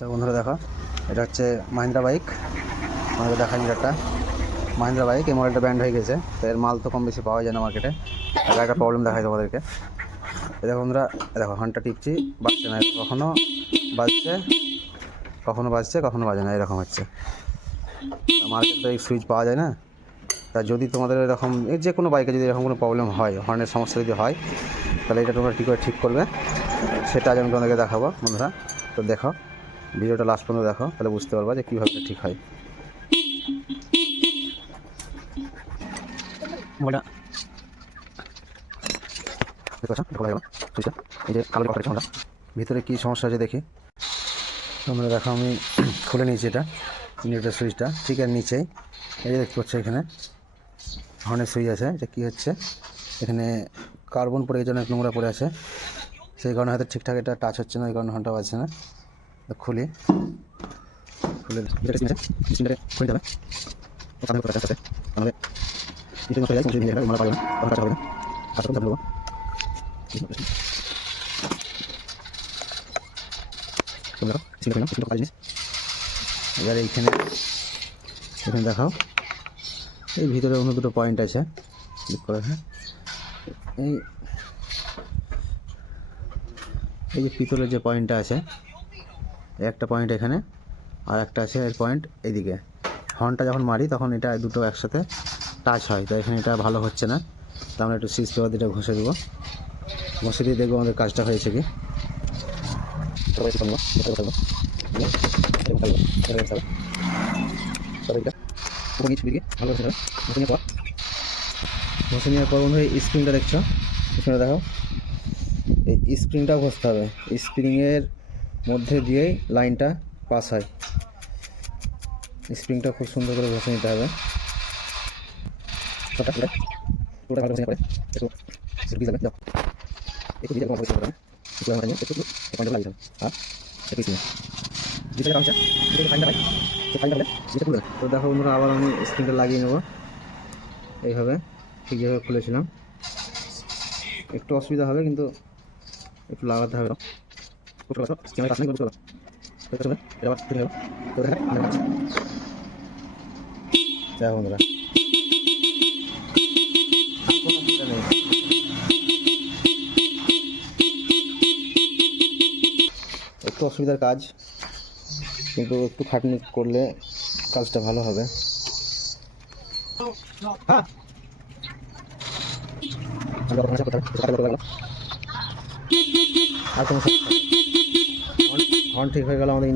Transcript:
তো বন্ধুরা দেখো, এটা হচ্ছে মাহিন্দ্রা বাইক। আমাকে দেখাই মিটারটা। মাহিন্দ্রা বাইক, এই মডেলটা ব্যান্ড হয়ে গেছে, তো এর মাল তো কম বেশি পাওয়া যায় না মার্কেটে। আর একটা প্রবলেম দেখাই তোমাদেরকে। দেখো বন্ধুরা, দেখো হর্নটা টিপছি, বাজছে না, কখনো বাজছে কখনো বাজছে কখনো বাজে না, এরকম হচ্ছে। মার্কেটে তো এই সুইচ পাওয়া যায় না। তা যদি তোমাদের এরকম যে কোনো বাইকে যদি এরকম কোনো প্রবলেম হয়, হর্নের সমস্যা যদি হয়, তাহলে এটা তোমরা কী করে ঠিক করবে সেটা আজ আমি তোমাদেরকে দেখাবো বন্ধুরা। তো দেখো, ভিডিওটা লাস্ট পর্যন্ত দেখো, তাহলে বুঝতে পারবা যে কীভাবে ঠিক হয়। ভিতরে কী সমস্যা আছে দেখি। তোমরা দেখো, আমি খুলে নিয়েছি এটা ইন্ডিকেটর সুইচটা, ঠিক এর নিচেই এই যে দেখতে পাচ্ছ, এখানে হর্নের সুইচ আছে। এটা কী হচ্ছে, এখানে কার্বন পড়ে গেছে, অনেক নোংরা পড়ে আছে, সেই কারণে হয়তো ঠিকঠাক এটা টাচ হচ্ছে না, এই কারণে হর্নটা বাজছে না। খুলে খুলে খুলে যাবে এবার এইখানে দেখাও, এই ভিতরে অন্য দুটো পয়েন্ট আছে, ক্লিক করে। হ্যাঁ, এই যে পিতলের যে পয়েন্টটা আছে, একটা পয়েন্ট এখানে আর একটা আছে এর পয়েন্ট এইদিকে। হর্নটা যখন মারি তখন এটা দুটো একসাথে টাচ হয়, তো এখানে এটা ভালো হচ্ছে না। তো আমরা একটু সুইচ পেপার দিয়ে ঘষে দেবো, ঘষে দিয়ে দেখবো আমাদের কাজটা হয়েছে কি। ঘষে নেওয়ার পর বন্ধু এই স্প্রিংটা দেখছো, স্প্রিংটা দেখো, এই স্প্রিংটাও ঘষতে হবে। স্প্রিংয়ের মধ্যে দিয়েই লাইনটা পাস হয়। স্প্রিংটা খুব সুন্দর করে ঘষে নিতে হবে। তো দেখো বন্ধুরা, আবার আমি স্প্রিংটা লাগিয়ে নেবো এইভাবে, ঠিক যেভাবে খুলেছিলাম। একটু অসুবিধা হবে, কিন্তু একটু লাগাতে হবে। দেখো বন্ধুরা, একটু অসুবিধার কাজ, কিন্তু একটু খাটনি করলে কাজটা ভালো হবে। হর্ন ঠিক হয়ে গেল আমাদের।